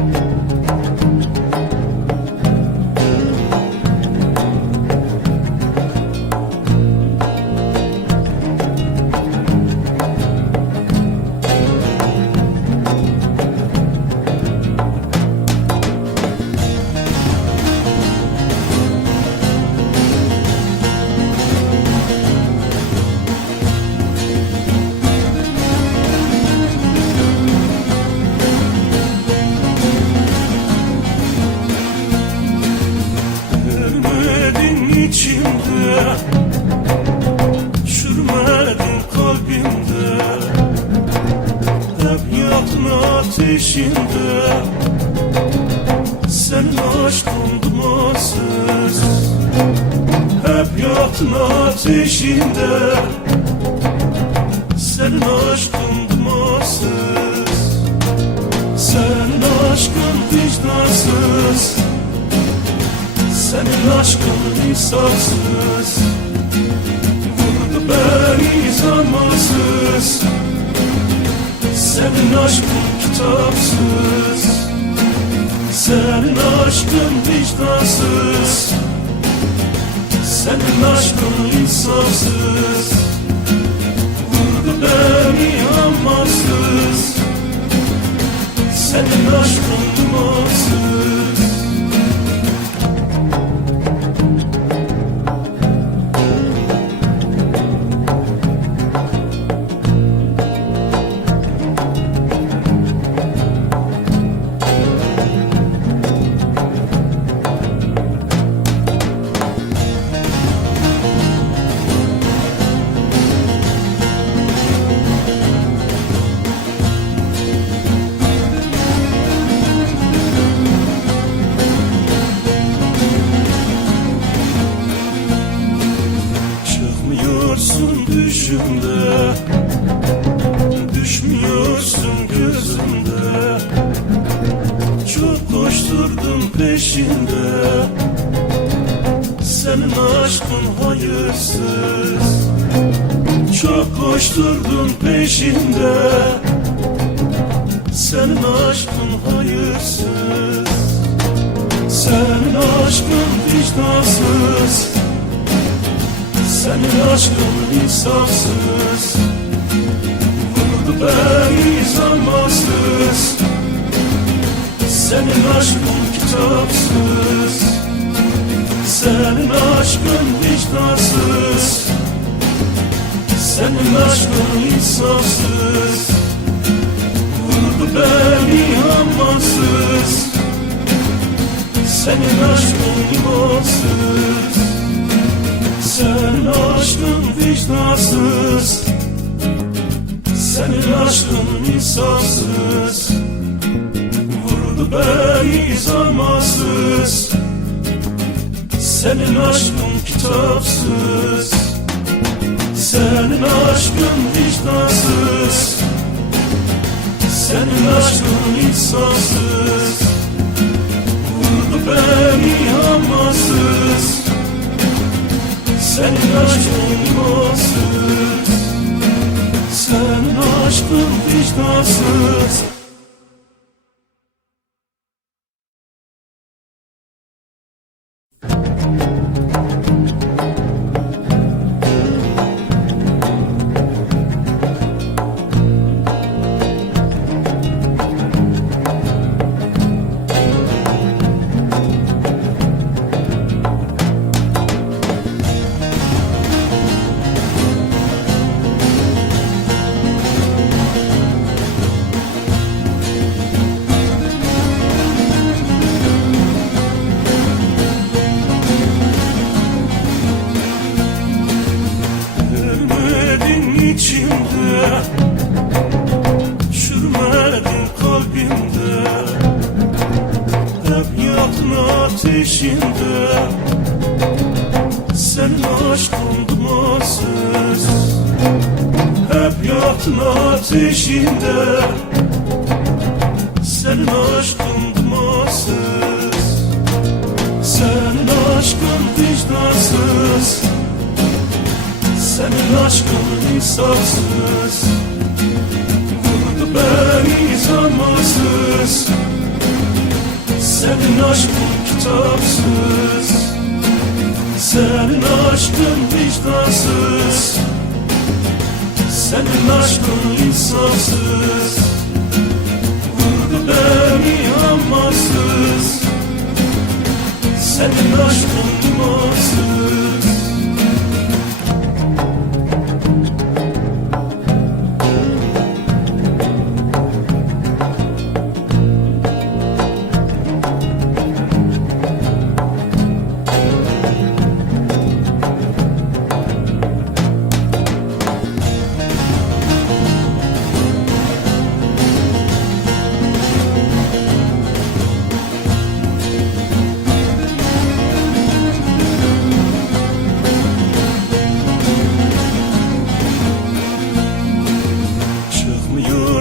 Bye. İçimde. Çürümedin kalbimde. Hep yaktın ateşinde. Senin aşkın dumansız. Hep yaktın ateşinde aşkın insafsız Vurdu beni zamansız. Senin aşkın kitapsız. Senin aşkın vicdansız. Senin aşkın insafsız Vurdu beni amansız. Senin aşkın dumansız düşümde Düşmüyorsun gözümde. Çok koşturdum peşinde. Senin aşkın hayırsız. Çok koşturdum peşinde. Senin aşkın hayırsız. Senin aşkın vicdansız senin aşkın insafsız. Vurdu beni zamansız. Senin aşkın kitapsız. Senin aşkın vicdansız. Senin aşkın insafsız. Vurdu beni amansız. Senin aşkın imansız vicdansız Senin aşkın insafsız Vurdu beni zamansız Senin aşkın kitapsız. Senin aşkın vicdansız Senin aşkın insafsız Vurdu beni senin aşkın imansız Senin aşkın vicdansız içimde Çürümedin kalbimde. Hep yaktın ateşinde. Senin aşkın dumansız. Hep yaktın ateşinde. Senin aşkın dumansız. Senin aşkın vicdansız senin aşkın insafsız Vurdu beni zamansız. Senin aşkın kitapsız. Senin aşkın vicdansız. Senin aşkın insafsız Vurdu beni amansız. Senin aşkın imansız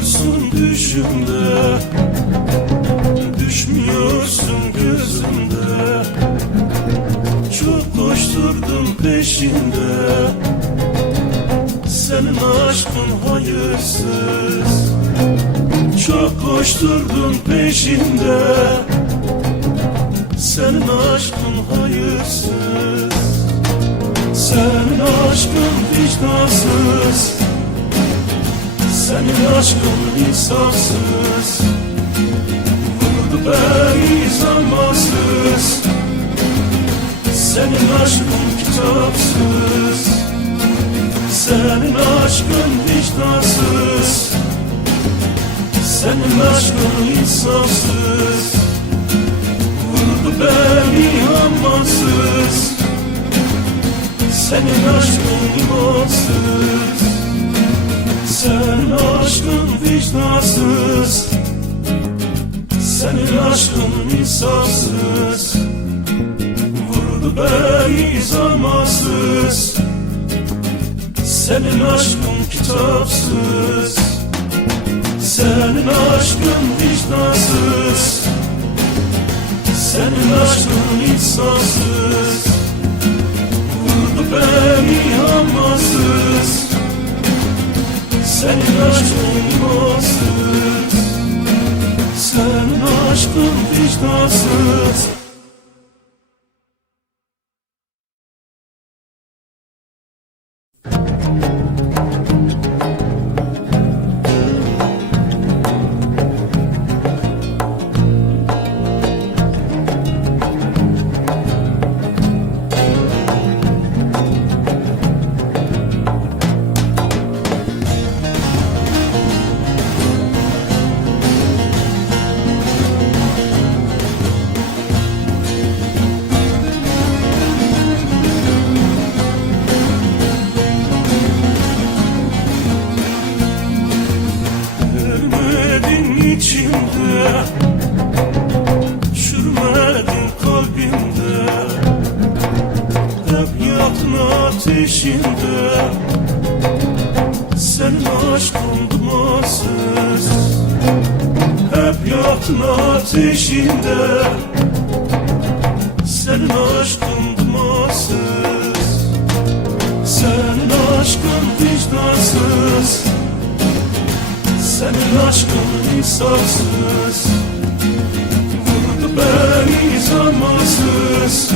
Çıkmıyorsun düşümde. Düşmüyorsun gözümde. Çok koşturdum peşinde. Senin aşkın hayırsız. Çok koşturdum peşinde. Senin aşkın hayırsız. Senin aşkın vicdansız senin aşkın insafsız Vurdu beni zamansız. Senin aşkın kitapsız. Senin aşkın vicdansız. Senin aşkın insafsız Vurdu beni amansız. Senin aşkın imansız sen aşkın vicdansız. Senin aşkın insafsız Vurdu beni zamansız. Senin aşkın kitapsız. Senin aşkın vicdansız. Senin aşkın insafsız Vurdu beni amansız senin aşkın imansız Senin aşkın vicdansız Hep yaktın ateşinde. Senin aşkın dumansız. Senin aşkın vicdansız. Senin aşkın insafsız Vurdu beni zamansız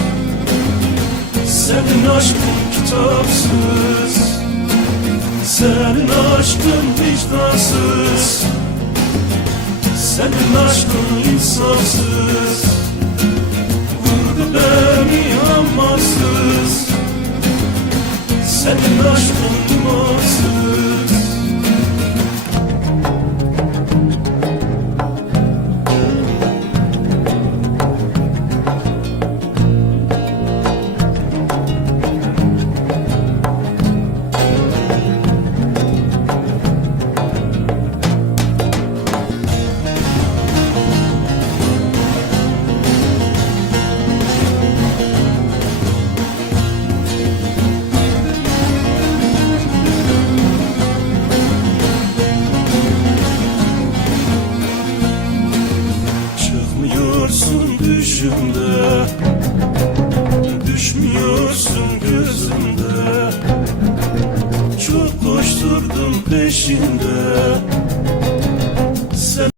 Senin aşkın kitapsız. Senin aşkın vicdansız Senin aşkın insafsız. Vurdu beni amansız. Senin aşkın imansız Düşümde Düşmüyorsun gözümde. Çok koşturdum peşinde